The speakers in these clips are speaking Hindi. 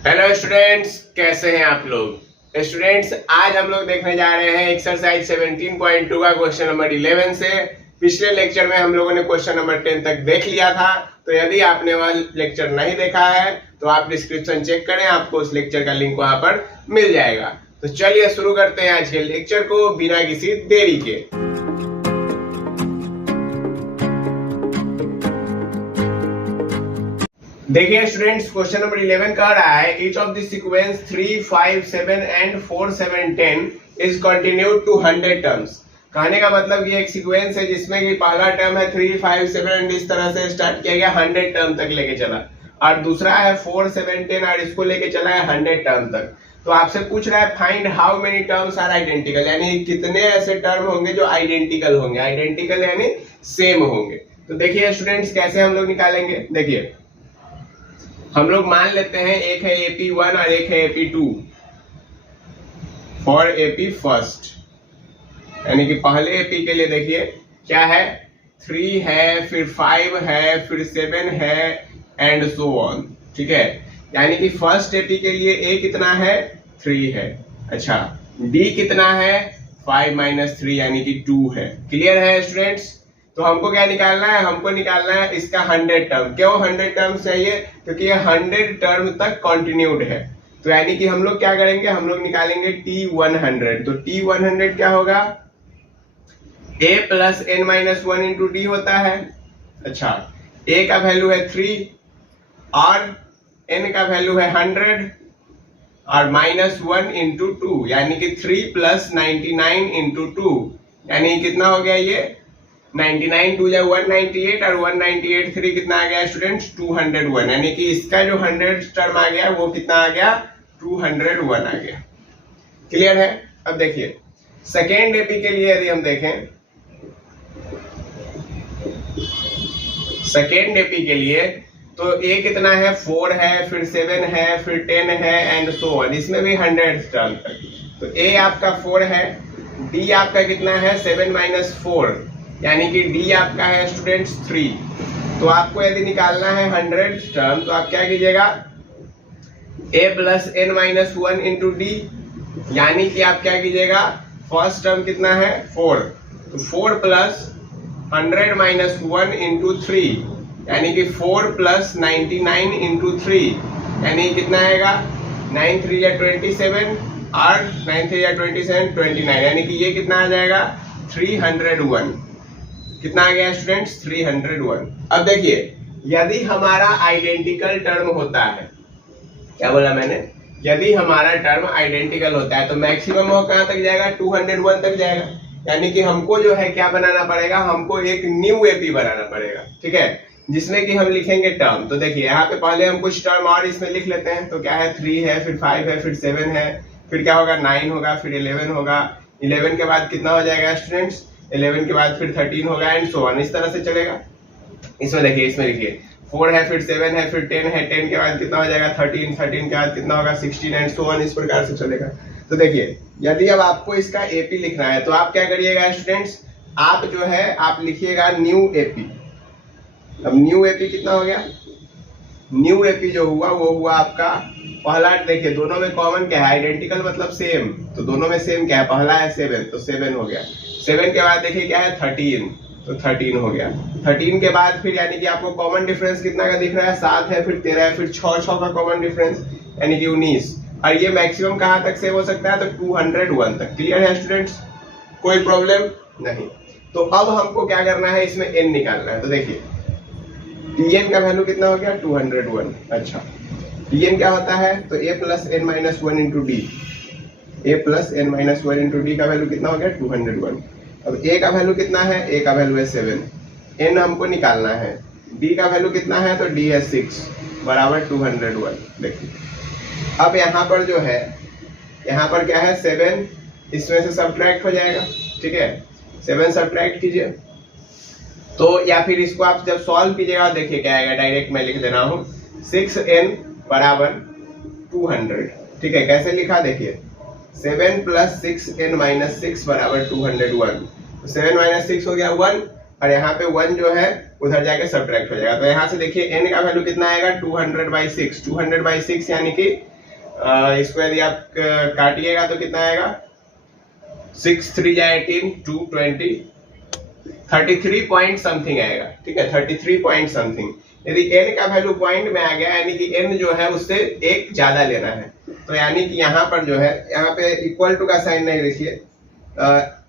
हेलो स्टूडेंट्स, कैसे हैं आप लोग। स्टूडेंट्स, आज हम लोग देखने जा रहे हैं एक्सरसाइज 17.2 का क्वेश्चन नंबर 11 से। पिछले लेक्चर में हम लोगों ने क्वेश्चन नंबर 10 तक देख लिया था, तो यदि आपने वह लेक्चर नहीं देखा है तो आप डिस्क्रिप्शन चेक करें, आपको उस लेक्चर का लिंक वहां पर मिल जाएगा। तो चलिए शुरू करते हैं आज के लेक्चर को बिना किसी देरी के। देखिए स्टूडेंट्स, क्वेश्चन नंबर 11 कह रहा है each of the sequence 3, 5, 7 and 4, 7, 10 is continued to 100 terms. कहने का मतलब ये एक सीक्वेंस है जिसमें कि पहला टर्म है 3, 5, 7 एंड इस तरह से स्टार्ट किया गया 100 टर्म तक लेके चला, और दूसरा है 4, 7, 10 और इसको लेके चला है 100 टर्म तक। तो आपसे पूछ रहा है find how many terms are identical, यानी कितने ऐसे टर्म होंगे जो आइडेंटिकल होंगे। आइडेंटिकल यानी सेम होंगे। तो देखिए स्टूडेंट्स, कैसे हम लोग निकालेंगे। देखिए हम लोग मान लेते हैं एक है AP1 और एक है AP2 फॉर AP फर्स्ट, यानी कि पहले AP के लिए देखिए क्या है, 3 है, फिर 5 है, फिर 7 है एंड सो ऑन। ठीक है, यानी कि फर्स्ट AP के लिए A कितना है, 3 है। अच्छा, D कितना है, 5 - 3 यानी कि 2 है। क्लियर है स्टूडेंट्स। तो हमको क्या निकालना है, हमको निकालना है इसका 100 टर्म। क्यों 100 टर्म चाहिए, क्योंकि ये 100 टर्म तक कंटिन्यूड है। तो यानी कि हम लोग क्या करेंगे, हम लोग निकालेंगे T100। तो T100 क्या होगा, A + n-1 इंटू D होता है। अच्छा, A का वैल्यू है 3 और n का वैल्यू है 100 और -1 इंटू 2, यानी कि 3 + 99 इंटू 2, यानी कितना हो गया ये 99 2 या 198 और 198 3 कितना आ गया स्टूडेंट्स, 201। यानी कि इसका जो 100 टर्म आ गया वो कितना आ गया, 201 आ गया। क्लियर है। अब देखिए सेकेंड एपी के लिए यदि हम देखें, सेकेंड एपी के लिए तो A कितना है, 4 है, फिर 7 है, फिर 10 है एंड सो ऑन। इसमें भी 100 टर्म तक। तो A आपका 4 है, D आपका कितना है, 7 - 4 यानी कि D आपका है स्टूडेंट्स 3। तो आपको यदि निकालना है 100 टर्म, तो आप क्या कीजिएगा, A + n-1 इंटू D, यानी कि आप क्या कीजिएगा, फर्स्ट टर्म कितना है 4, तो 4 + 100 - 1 इंटू 3, यानी कि 4 + 99 इंटू 3, यानी कितना आएगा, 9 3 या 27 और 9 3 या 27 29, यानी कि ये कितना आ जाएगा 301। कितना आ गया स्टूडेंट्स, 301। अब देखिए यदि हमारा आइडेंटिकल टर्म होता है, क्या बोला मैंने, यदि हमारा टर्म आइडेंटिकल होता है तो मैक्सिमम वो कहां तक जाएगा, 201 तक जाएगा। यानी कि हमको जो है क्या बनाना पड़ेगा, हमको एक न्यू एपी बनाना पड़ेगा। ठीक है, जिसमें कि हम लिखेंगे टर्म। तो देखिए यहाँ पे पहले हम कुछ टर्म और इसमें लिख लेते हैं। तो क्या है, 3 है, फिर 5 है, फिर 7 है, फिर क्या होगा 9 होगा, फिर 11 होगा, 11 के बाद कितना हो जाएगा स्टूडेंट्स, 11 के बाद फिर 13 होगा एंड सो ऑन, इस तरह से चलेगा। इसमें देखिए, इसमें लिखिए 4 है, फिर 7 है, फिर 10 है, 10 के बाद कितना हो जाएगा 13, 13 के बाद कितना होगा 16 एंड सो ऑन, इस प्रकार से चलेगा। तो देखिए यदि अब आपको इसका एपी लिखना है तो आप क्या करिएगा स्टूडेंट्स, आप जो है आप लिखिएगा न्यू एपी। अब न्यू एपी कितना हो गया, न्यू एपी जो हुआ वो हुआ आपका पहला। देखिए दोनों में कॉमन क्या है, आइडेंटिकल मतलब सेम, तो दोनों में सेम क्या है, पहला है 7 तो 7 हो गया। 7 के बाद देखिए क्या है 13, तो 13 हो गया। 13 के बाद फिर यानी कि आपको कॉमन डिफरेंस कितना का दिख रहा है, 7 है, फिर 13 है, फिर 6 का कॉमन डिफरेंस यानी कि 19, और ये मैक्सिमम कहां तक सेव हो सकता है, तो 201 तक। क्लियर है स्टूडेंट्स, कोई प्रॉब्लम नहीं। तो अब हमको क्या करना है, इसमें n निकालना है। तो देखिए Tn का वैल्यू कितना हो गया, 201। अच्छा, Tn क्या होता है, तो A + n-1 into D, A + n-1 into D का वैल्यू कितना हो गया 201। अब A का वैल्यू कितना है, A का वैल्यू है 7, n हमको निकालना है, D का वैल्यू कितना है, तो D है 6 बराबर 201। देखिए अब यहाँ पर जो है, यहाँ पर क्या है 7, इसमें से सब्ट्रैक्ट हो जाएगा। ठीक है, 7 सब्ट्रैक्ट कीजिए, तो या फिर इसको आप जब सॉल्व कीजिएगा देखिए क्या आएगा, डायरेक्ट मैं लिख दे रहा हूँ 6n बराबर 200। ठीक है, कैसे लिखा देखिए, 7 + 6n - 6 बराबर 201। तो 7 - 6 हो गया 1, और यहाँ पे 1 जो है उधर जाके सब्ट्रैक्ट हो जाएगा। तो यहाँ से देखिए n का वैल्यू कितना आएगा 200/6, 200/6 यानी कि इसको यदि आप काटिएगा तो कितना आएगा, 6 3 जा 18, 2 20, 33 पॉइंट समथिंग आएगा। ठीक है, 33 पॉइंट समथिंग। यदि n का वैल्यू पॉइंट में आ गया यानी कि n जो है उससे एक ज्यादा लेना है, तो यानी कि यहाँ पर जो है, यहाँ पे इक्वल टू का साइन नहीं लिखिए,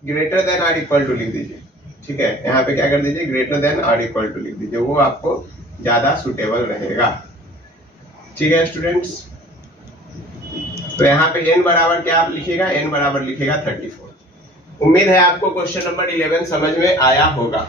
greater than or equal to लिख दीजिए। ठीक है, यहाँ पे क्या कर दीजिए, greater than or equal to लिख दीजिए, वो आपको ज्यादा सुटेबल रहेगा। ठीक है स्टूडेंट्स, तो यहाँ पे n बराबर क्या आप लिखिएगा, n बराबर लिखिएगा 34। उम्मीद है आपको क्वेश्चन नंबर 11 समझ में आया होगा।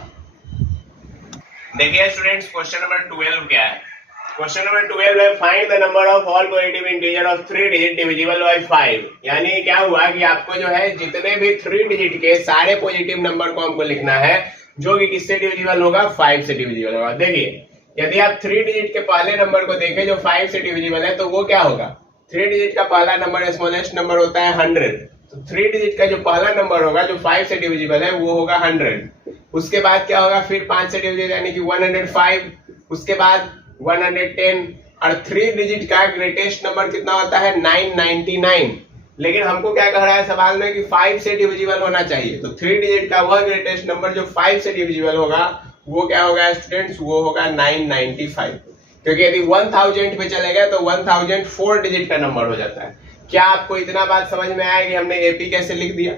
देखिए स्टूडेंट्स, क्वेश्चन नंबर 12 क्या है। क्वेश्चन नंबर 12 है, find the number of all positive integer of 3 digit divisible by 5। यानी क्या हुआ कि आपको जो है जितने भी 3 डिजिट के सारे पॉजिटिव नंबर को हमको लिखना है, जो कि किससे डिविजिबल होगा, 5 से डिविजिबल होगा। देखिए, यदि आप 3 डिजिट के पहले नंबर को देखें जो 5 से डिविजिबल है, तो वो क्या होगा, 3 डिजिट का पहला नंबर स्मॉलेस्ट नंबर होता है 100, तो 3 डिजिट का जो पहला नंबर होगा जो 5 से डिविजिबल है वो होगा 100। उसके बाद क्या होगा, फिर 5 से डिविजिबल यानी कि 105, उसके बाद 110, और 3 डिजिट का ग्रेटेस्ट नंबर कितना होता है, 999। लेकिन हमको क्या कह रहा है सवाल में कि 5 से डिविजिबल होना चाहिए, तो 3 डिजिट का वह ग्रेटेस्ट नंबर जो 5 से डिविजिबल होगा वो क्या होगा स्टूडेंट्स, वो होगा 995। क्योंकि यदि 1000 पे चले गए तो 1000 4 डिजिट का नंबर हो जाता है। क्या आपको इतना बात समझ में आया कि हमने एपी कैसे लिख दिया।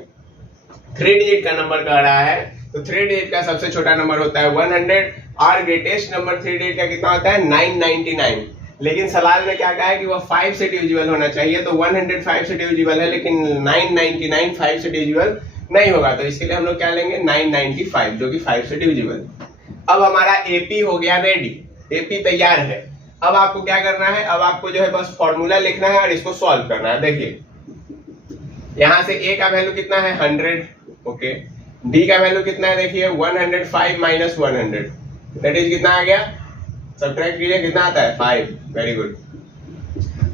3 डिजिट का नंबर कह रहा है, तो 3 डिजिट का सबसे छोटा नंबर होता है 100 और ग्रेटेस्ट नंबर 3 डिजिट का कितना होता है, 999। लेकिन सवाल में क्या कहा है कि वह 5 से डिविजिबल होना चाहिए, तो 100 5 से डिविजिबल है, लेकिन 999 5 से डिविजिबल नहीं होगा, तो इसके लिए हम लोग क्या लेंगे, 995, जो कि 5 से डिविजिबल। अब हमारा एपी हो गया रेडी, एपी तैयार है। अब आपको क्या करना है, अब आपको जो है बस फॉर्मूला लिखना है और इसको सॉल्व करना है। देखिए, यहां से ए का वैल्यू कितना है, 100, ओके। डी का वैल्यू कितना है, देखिए 105 माइनस 100, दैट इज कितना आ गया, सब्ट्रैक्ट कीजिए, कितना आता है, 5, वेरी गुड।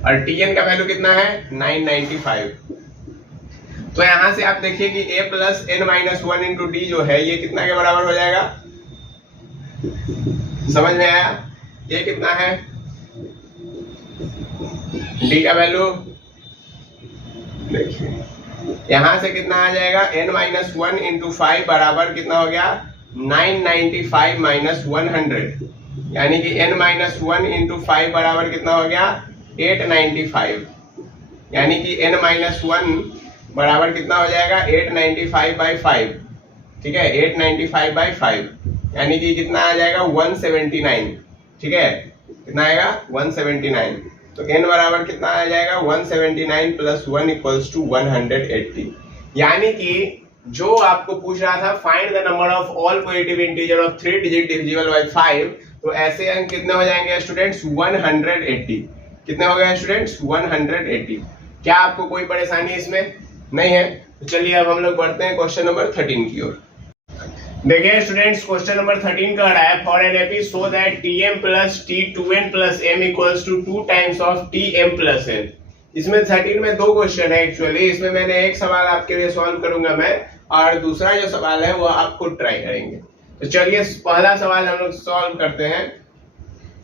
और टीएन का वैल्यू कितना है, 995। तो यहां से आप देखिए कि a plus n minus 1 into D जो है ये कितना के बराबर हो जाएगा, समझ में आया। ये कितना है, डी का वैल्यू देखिए, यहां से कितना आ जाएगा, n माइनस 1 इंटू 5 बराबर कितना हो गया, 995 माइनस 100, यानी कि n माइनस 1 इंटू 5 बराबर कितना हो गया, 895, यानी कि n माइनस 1 बराबर कितना हो जाएगा, 895 बाई 5। ठीक है, 895 बाई 5 यानी कि कितना आ जाएगा, 179। ठीक है, कितना आएगा, 179। तो n बराबर कितना आ जाएगा, 179 प्लस 1 इक्वल्स टू 180। यानी कि जो आपको पूछ रहा था find the number of all positive integer of 3 digit divisible by 5, तो ऐसे अंक कितने हो जाएंगे स्टूडेंट्स, 180। कितने हो गए स्टूडेंट्स, 180। क्या आपको कोई परेशानी इसमें नहीं है। तो चलिए अब हम लोग बढ़ते हैं क्वेश्चन नंबर 13 की ओर। देखिए स्टूडेंट्स, क्वेश्चन नंबर 13 कह रहा है for an AP so that tm plus t2n plus m equals to 2 times of tm plus n। इसमें 13 में 2 क्वेश्चन है एक्चुअली, इसमें मैंने एक सवाल आपके लिए सॉल्व करूंगा मैं, और दूसरा जो सवाल है वो आप खुद ट्राई करेंगे। तो चलिए पहला सवाल हम लोग सॉल्व करते हैं,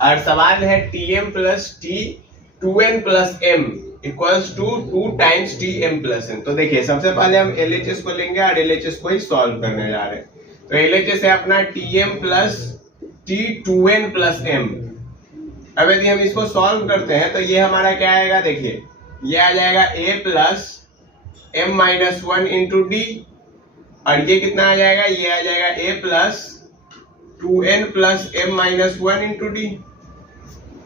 और सवाल है tm plus t2n plus m equals to 2 times tm plus n। तो देखिए सबसे पहले हम LHS को लेंगे और LHS को ही सॉल्व करने जा रहे हैं। तो LHS है अपना tm plus t2n plus m। अब यदि हम इसको सॉल्व करते हैं तो ये हमारा क्या आएगा, देखिए ये आ जाएगा a plus m minus 1 into D, और ये कितना आ जाएगा, ये आ जाएगा a plus 2n plus m minus 1 into D.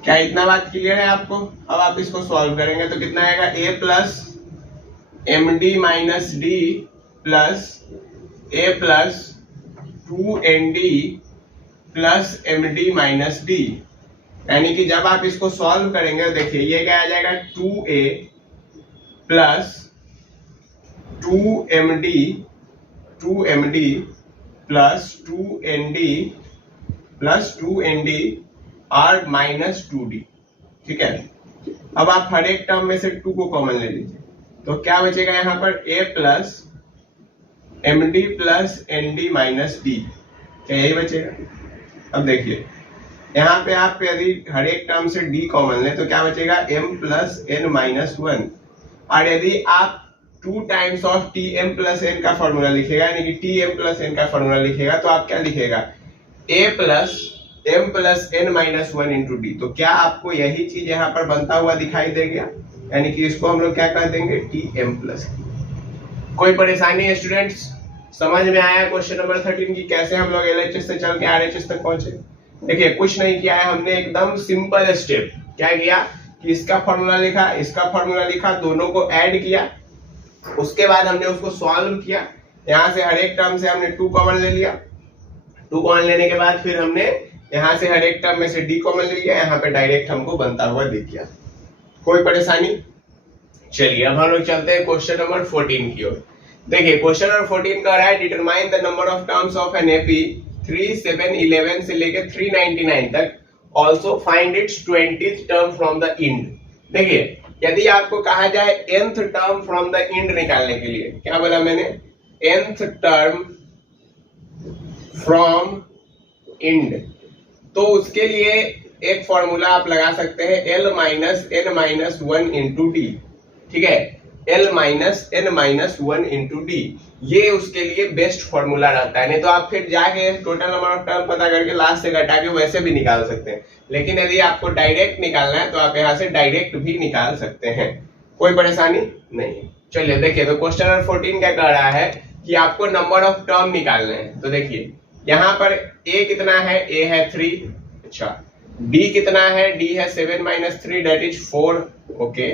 क्या इतना बात क्लियर है आपको। अब आप इसको सॉल्व करेंगे तो कितना आएगा, a plus md minus D plus a plus 2nd plus md minus D. यानी कि जब आप इसको सॉल्व करेंगे तो देखिए ये क्या आ जाएगा, 2a plus 2md plus 2nd और माइनस 2d। ठीक है, अब आप हर एक टर्म में से 2 को कॉमन ले लीजिए, तो क्या बचेगा यहाँ पर, a plus md plus nd minus d। क्या यही बचेगा। अब देखिए यहाँ पे आप यदि हर एक टर्म से d कॉमन लें तो क्या बचेगा m प्लस n माइनस 1। और यदि आप 2 times of T M plus N का फॉर्मूला लिखेगा यानी कि टी एम प्लस एन का फॉर्मूला लिखेगा तो आप क्या लिखेगा a plus m plus n minus 1 into D. तो क्या आपको यही चीज यहाँ पर बनता हुआ दिखाई देगा, यानी कि इसको हम लोग क्या कर देंगे टी एम प्लस। कोई परेशानी है स्टूडेंट्स? समझ में आया क्वेश्चन नंबर 13 की कैसे हम लोग एलएचएस से चल के आरएचएस तक पहुंचे? देखिए कुछ नहीं किया है हमने, एकदम सिंपल स्टेप। क्या किया कि इसका फॉर्मूला लिखा, इसका फॉर्मूला लिखा, दोनों को ऐड किया, उसके बाद हमने उसको सॉल्व किया। यहाँ से हर एक टर्म से हमने 2 कॉमन ले लिया, 2 कॉमन लेने के बाद फिर हमने यहाँ से हर एक टर्म में से डी कॉमन ले लिया, यहाँ पे डायरेक्ट हमको बनता हुआ दिख गया। कोई परेशानी? चलिए अब हम लोग चलते हैं क्वेश्चन नंबर 14 की ओर। देखिए क्वेश्चन नंबर 14 कह रहा है determine the number of terms of an AP 3, 7, 11 से लेकर 399 तक, also find its 20th term from the end. देखिए यदि आपको कहा जाए nth term from the end निकालने के लिए, क्या बोला मैंने, nth टर्म फ्रॉम इंड, तो उसके लिए एक फॉर्मूला आप लगा सकते हैं l minus n minus 1 into D. ठीक है, l minus n minus 1 into D, ये उसके लिए बेस्ट फॉर्मूला रहता है। नहीं तो आप फिर जाके टोटल नंबर ऑफ टर्म पता करके लास्ट से घटा के वैसे भी निकाल सकते हैं, लेकिन यदि आपको डायरेक्ट निकालना है तो आप यहाँ से डायरेक्ट भी निकाल सकते हैं। कोई परेशानी नहीं। चलिए देखिए तो क्वेश्चन नंबर 14 क्या कह रहा है कि आपको नंबर ऑफ टर्म निकालने हैं। तो देखिए यहाँ पर a कितना है, a है 3, अच्छा, d कितना है, d है 7 minus 3 that is 4, okay,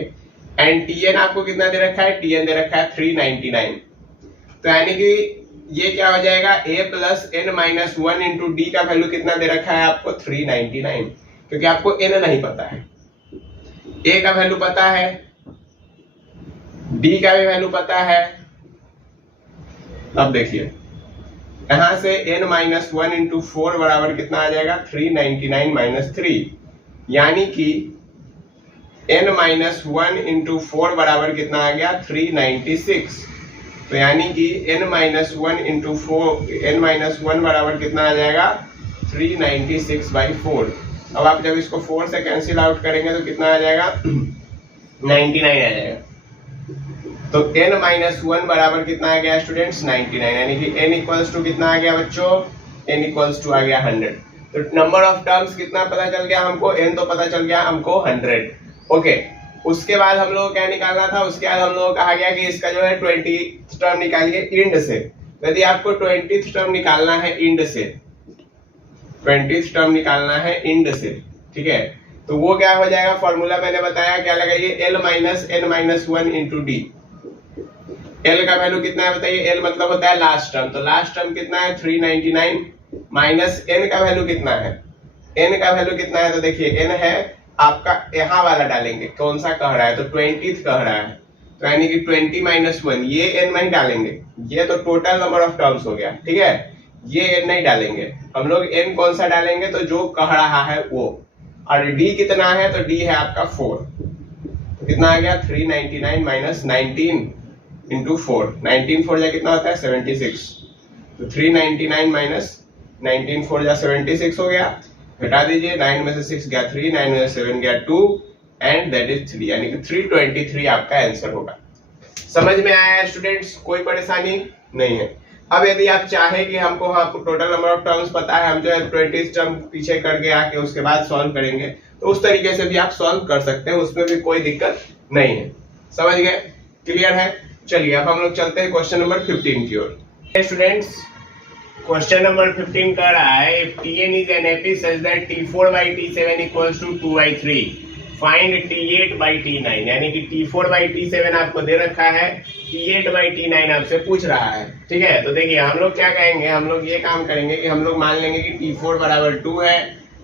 and tn आपको कितना दे रखा है, tn दे रखा है 399। तो यानी कि ये क्या हो जाएगा a plus n minus 1 into D का वैल्यू कितना दे रखा है आपको 399, क्योंकि आपको n नहीं पता है, a का वैल्यू पता है, d का भी वैल्यू पता है। अब देखिए यहां से n माइनस 1 इंटू 4 बराबर कितना आ जाएगा 399 माइनस 3, यानी कि n माइनस 1 इंटू 4 बराबर कितना आ गया 396। तो यानी कि n minus 1 into 4, n minus 1 बराबर कितना आ जाएगा 396 बाई 4। अब आप जब इसको 4 से कैंसिल आउट करेंगे तो कितना आ जाएगा 99 आ जाएगा। तो n माइनस 1 बराबर कितना आ गया स्टूडेंट्स 99, यानी कि n इक्वल्स टू कितना आ गया बच्चों, n इक्वल्स टू आ गया 100। तो नंबर ऑफ टर्म्स कितना पता चल गया हमको, n तो पता चल गया हमको 100। ओके, उसके बाद हम लोग क्या निकालना था, उसके बाद हम लोग कहा गया कि इसका जो है 20th टर्म निकालिए इंड से। यदि आपको 20th टर्म निकालना है इंड से, 20th टर्म निकालना है इंड से, ठीक है, तो वो क्या हो जाएगा, फॉर्मूला मैंने बताया क्या लगाइए, l minus n minus 1 into D. l का वैल्यू कितना है बताइए, l मतलब होता है लास्ट टर्म, तो लास्ट टर्म कितना है 399 माइनस n का वैल्यू कितना है, n का वैल्यू कितना है, तो देखिए n है आपका यहाँ वाला डालेंगे, कौन सा कह रहा है, तो 20th कह रहा है, तो यानी कि 20 माइनस 1, ये n नहीं डालेंगे, ये तो टोटल नंबर ऑफ टर्म्स हो गया, ठीक है, ये n नहीं डालेंगे हम लोग, n कौन सा डालेंगे, तो जो कह रहा है वो। और d कितना है, तो d है आपका 4, तो कितना आ गया 399 माइनस 19 इंटू 4, 19 4 जा कितना होता है 76, तो 399 माइनस 19 4 जा 76 हो गया, घटा दीजिए, 9 में से 6 गया 3, 9 में से 7 गया 2 एंड दैट इज 3, यानी कि 323 आपका आंसर होगा। समझ में आया स्टूडेंट्स? कोई परेशानी नहीं है। अब यदि आप चाहें कि हमको टोटल नंबर ऑफ टर्म्स पता है, हम जो है 20 टर्म पीछे करके आके उसके बाद सॉल्व करेंगे, तो उस तरीके से भी आप सॉल्व कर सकते हैं, उसमें भी कोई दिक्कत नहीं है। समझ गए? क्लियर है? चलिए अब हम लोग चलते हैं क्वेश्चन नंबर 15 की ओर। स्टूडेंट्स क्वेश्चन नंबर 15 कह रहा है if Tn is an AP such that T4 by T7 equals to 2 by 3, find T8 by T9, यानी कि T4 by T7 आपको दे रखा है, T8 by T9 आपसे पूछ रहा है, ठीक है। तो देखिए हम लोग क्या कहेंगे, हम लोग ये काम करेंगे कि हम लोग मान लेंगे कि T4 बराबर 2 है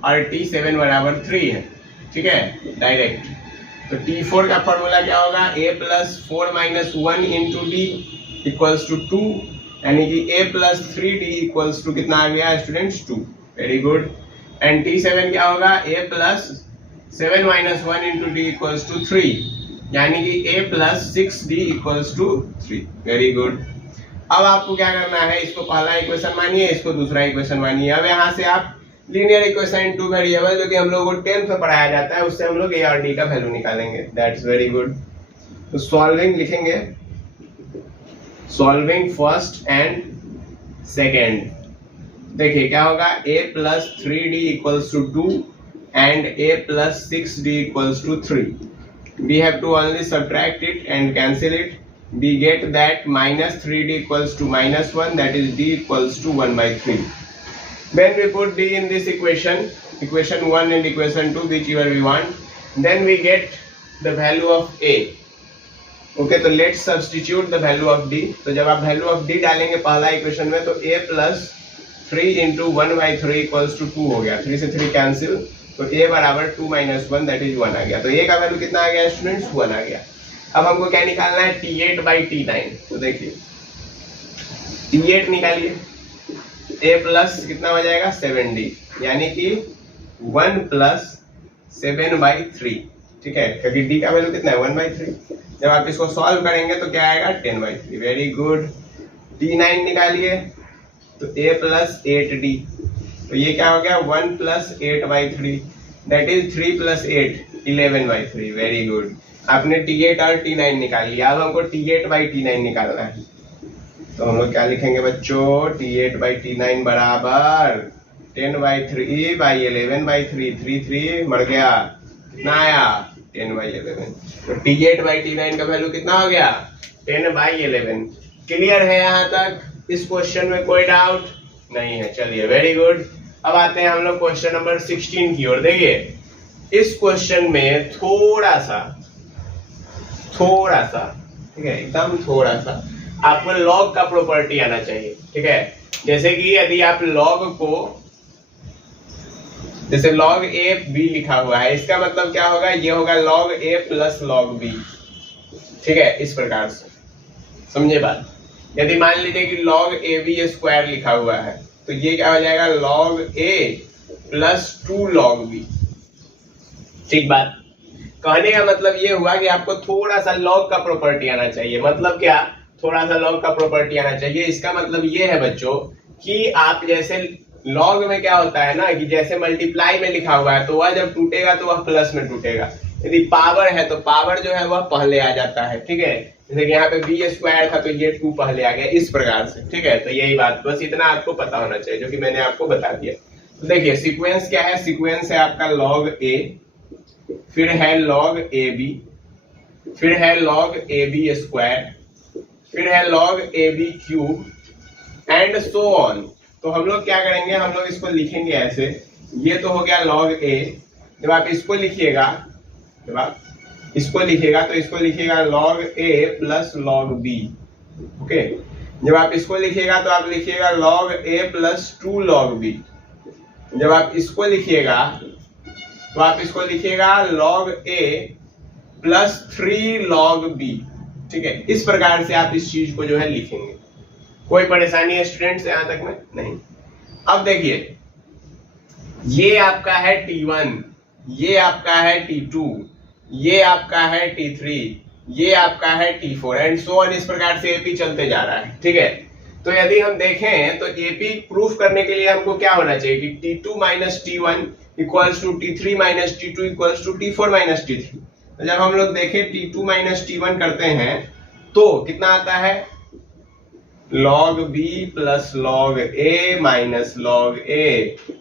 और T7 बराबर 3 है, ठीक है, डायरेक्ट। तो T4 का फॉर्मूला क्या होगा, a plus 4 minus 1 into D equals to 2, यानी कि a plus 3d equals to कितना आ गया students 2, very good. And T7 क्या होगा, a plus 7 minus 1 into D equals to 3, यानी कि a plus 6d equals to 3, very good. अब आपको क्या करना है, इसको पहला इक्वेशन मानिए, इसको दूसरा इक्वेशन मानिए। अब यहाँ से आप linear equation in two variable, जो कि हम लोगों को 10th में पढ़ाया जाता है, उससे हम लोग ए और डी का वैल्यू निकालेंगे। That's very good. तो सॉल्विंग लिखेंगे, सॉल्विंग फर्स्ट एंड सेकेंड। देखिए क्या होगा, a plus 3d equals to 2 and a plus 6d equals to 3. We have to only subtract it and cancel it. We get that minus 3d equals to minus 1, that is d equals to 1 by 3. When we put d in this equation, equation 1 and equation 2, whichever we want, then we get the value of a. Okay, तो let's substitute the value of d. तो जब आप value of d डालेंगे पहला इक्वेशन में, तो a plus 3 into 1 by 3 equals to 2 हो गया, 3 से 3 कैंसिल, तो a बराबर 2 minus 1 that is 1 आ गया। तो a का वैल्यू कितना आ गया स्टूडेंट्स, 1 आ गया। अब हमको क्या निकालना है, T8 by T9। तो देखिए T8 निकालिए, a प्लस कितना हो जाएगा 7d, यानी कि 1 plus 7 by 3, ठीक है, क्योंकि d का वैल्यू कितना है 1 by 3। जब आप इसको सॉल्व करेंगे तो क्या आएगा 10 by 3। Very good. T9 निकालिए, तो a plus 8d, तो ये क्या हो गया 1 plus 8 by 3, that is 3 plus 8 11 by 3। Very good. आपने T8 और T9 निकाल लिया। अब हमको T8 by T9 निकालना है, तो हम लोग क्या लिखेंगे बच्चों, T8 by T9 बराबर 10 by 3 by 11 by 3, 3 मर गया, कितना आया 10 by 11। तो T8 by T9 का वैल्यू कितना हो गया 10 by 11। क्लियर है यहाँ तक? इस क्वेश्चन में कोई डाउट नहीं है। चलिए वेरी गुड। अब आते हैं हम लोग क्वेश्चन नंबर 16 की ओर। देखिए इस क्वेश्चन में थोड़ा सा ठीक है, एकदम थोड़ा सा आपको लॉग का प्रॉपर्टी आना चाहिए, ठीक है। जैसे कि यदि आप लॉग को, जैसे लॉग ए बी लिखा हुआ है, इसका मतलब क्या होगा, ये होगा लॉग ए प्लस लॉग बी, ठीक है, इस प्रकार से समझे बात। यदि मान लीजिए कि log ab स्क्वायर लिखा हुआ है, तो ये क्या हो जाएगा log a plus 2 log b, ठीक बात। कहने का मतलब ये हुआ कि आपको थोड़ा सा log का प्रॉपर्टी आना चाहिए। मतलब क्या, थोड़ा सा log का प्रॉपर्टी आना चाहिए, इसका मतलब ये है बच्चों कि आप जैसे log में क्या होता है ना, कि जैसे मल्टीप्लाई में लिखा हुआ है, तो वह जब टूटेगा तो वह प्लस में टूटेगा। यदि पावर है तो पावर जो है वह पहले आ जाता है, ठीक है। जैसे कि यहाँ पे बी स्क्वायर था तो ये 2 पहले आ गया, इस प्रकार से, ठीक है। तो यही बात, बस इतना आपको पता होना चाहिए, जो कि मैंने आपको बता दिया। तो देखिए सीक्वेंस क्या है, सीक्वेंस है आपका log a, फिर है log ab, फिर है log ab स्क्वायर, फिर है log ab cube and so on. तो हम लोग क्या करेंगे, हम लोग इसको लिखेंगे ऐसे, ये तो हो गया log a। जब आप इसको लिखिएगा, जब आप इसको लिखिएगा तो इसको लिखिएगा log a plus log b, okay. जब आप इसको लिखिएगा तो आप लिखिएगा log a plus 2 log b। जब आप इसको लिखिएगा तो आप इसको लिखिएगा log a plus 3 log b, ठीक है। इस प्रकार से आप इस चीज को जो है लिखेंगे। कोई परेशानी है स्टूडेंट्स यहां तक में? नहीं। अब देखिए ये आपका है T1, ये आपका है T2, ये आपका है T3, ये आपका है T4 एंड सो ऑन, इस प्रकार से एपी चलते जा रहा है, ठीक है। तो यदि हम देखें तो एपी प्रूफ करने के लिए हमको क्या होना चाहिए कि T2 minus T1 equals to T3 minus T2 equals to T4 minus T3। तो जब हम लोग देखें T2 माइनस T1 करते हैं तो कितना आता है log b plus log a minus log a,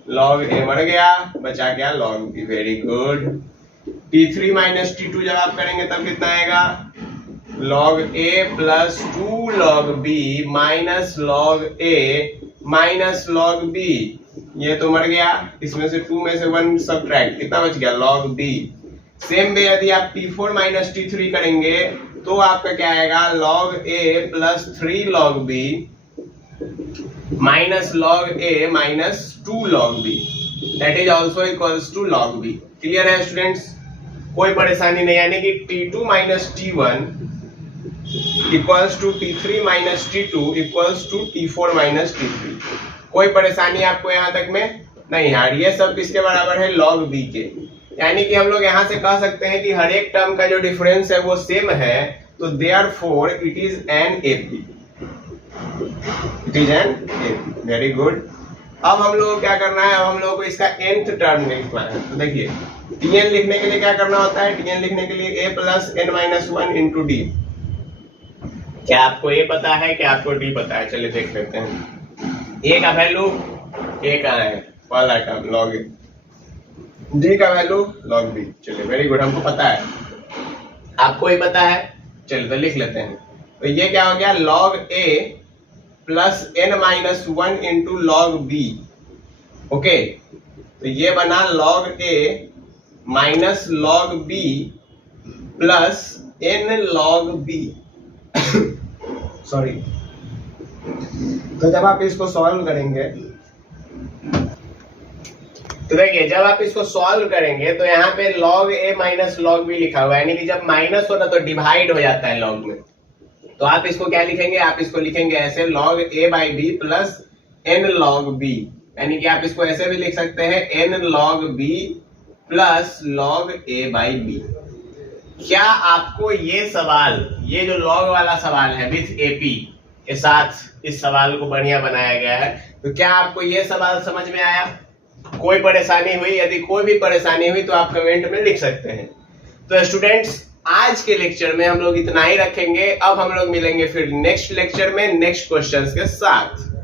log a मर गया, बचा क्या log b। Very good. T3 minus T2 जब आप करेंगे तब कितना आएगा log a plus 2 log b minus log a minus log b, ये तो मर गया, इसमें से 2 में से 1 सब्ट्रैक्ट, कितना बच गया log b। सेम वे यदि आप T4 माइनस T3 करेंगे तो आपका क्या आएगा log a plus 3 log b minus log a minus 2 log b, that is also equals to log b। Clear है स्टूडेंट्स? कोई परेशानी नहीं, यानी कि T2 minus T1 equals to T3 minus T2 equals to T4 minus T3। कोई परेशानी आपको यहाँ तक में नहीं है। ये सब किसके बराबर है log b के, यानी कि हम लोग यहाँ से कह सकते हैं कि हर एक टर्म का जो डिफरेंस है वो सेम है, तो therefore it is an AP, it is an AP. Very good. अब हम लोग को क्या करना है, अब हम लोग को इसका nth टर्म लिखना है। तो देखिए Tn लिखने के लिए क्या करना होता है, Tn लिखने के लिए a plus n minus 1 into D. क्या आपको a पता है, क्या आपको d पता है? चलिए देख लेते हैं। a का वैल्यू a का है पहला टर्म log a, d का वैल्यू log b। चलिए वेरी गुड, हमको पता है, आपको ही पता है। चलिए तो लिख लेते हैं। तो ये क्या हो गया, log a plus n minus 1 into log b। Okay, तो ये बना log a minus log b plus n log b। Sorry. तो जब आप इसको सॉल्व करेंगे, तो देखिए जब आप इसको सॉल्व करेंगे तो यहाँ पे log a minus log b लिखा हुआ है, यानी कि जब माइनस होता तो डिवाइड हो जाता है log में। तो आप इसको क्या लिखेंगे, आप इसको लिखेंगे ऐसे log a by b plus n log b, यानी कि आप इसको ऐसे भी लिख सकते हैं n log b plus log a by b। क्या आपको ये सवाल, ये जो log वाला सवाल है विथ एपी के साथ इस सवाल को बढ़िया बनाया गया है, तो क्या आपको ये सवाल समझ में आया? कोई परेशानी हुई? यदि कोई भी परेशानी हुई तो आप कमेंट में लिख सकते हैं। तो स्टूडेंट्स, आज के लेक्चर में हम लोग इतना ही रखेंगे। अब हम लोग मिलेंगे फिर नेक्स्ट लेक्चर में नेक्स्ट क्वेश्चंस के साथ।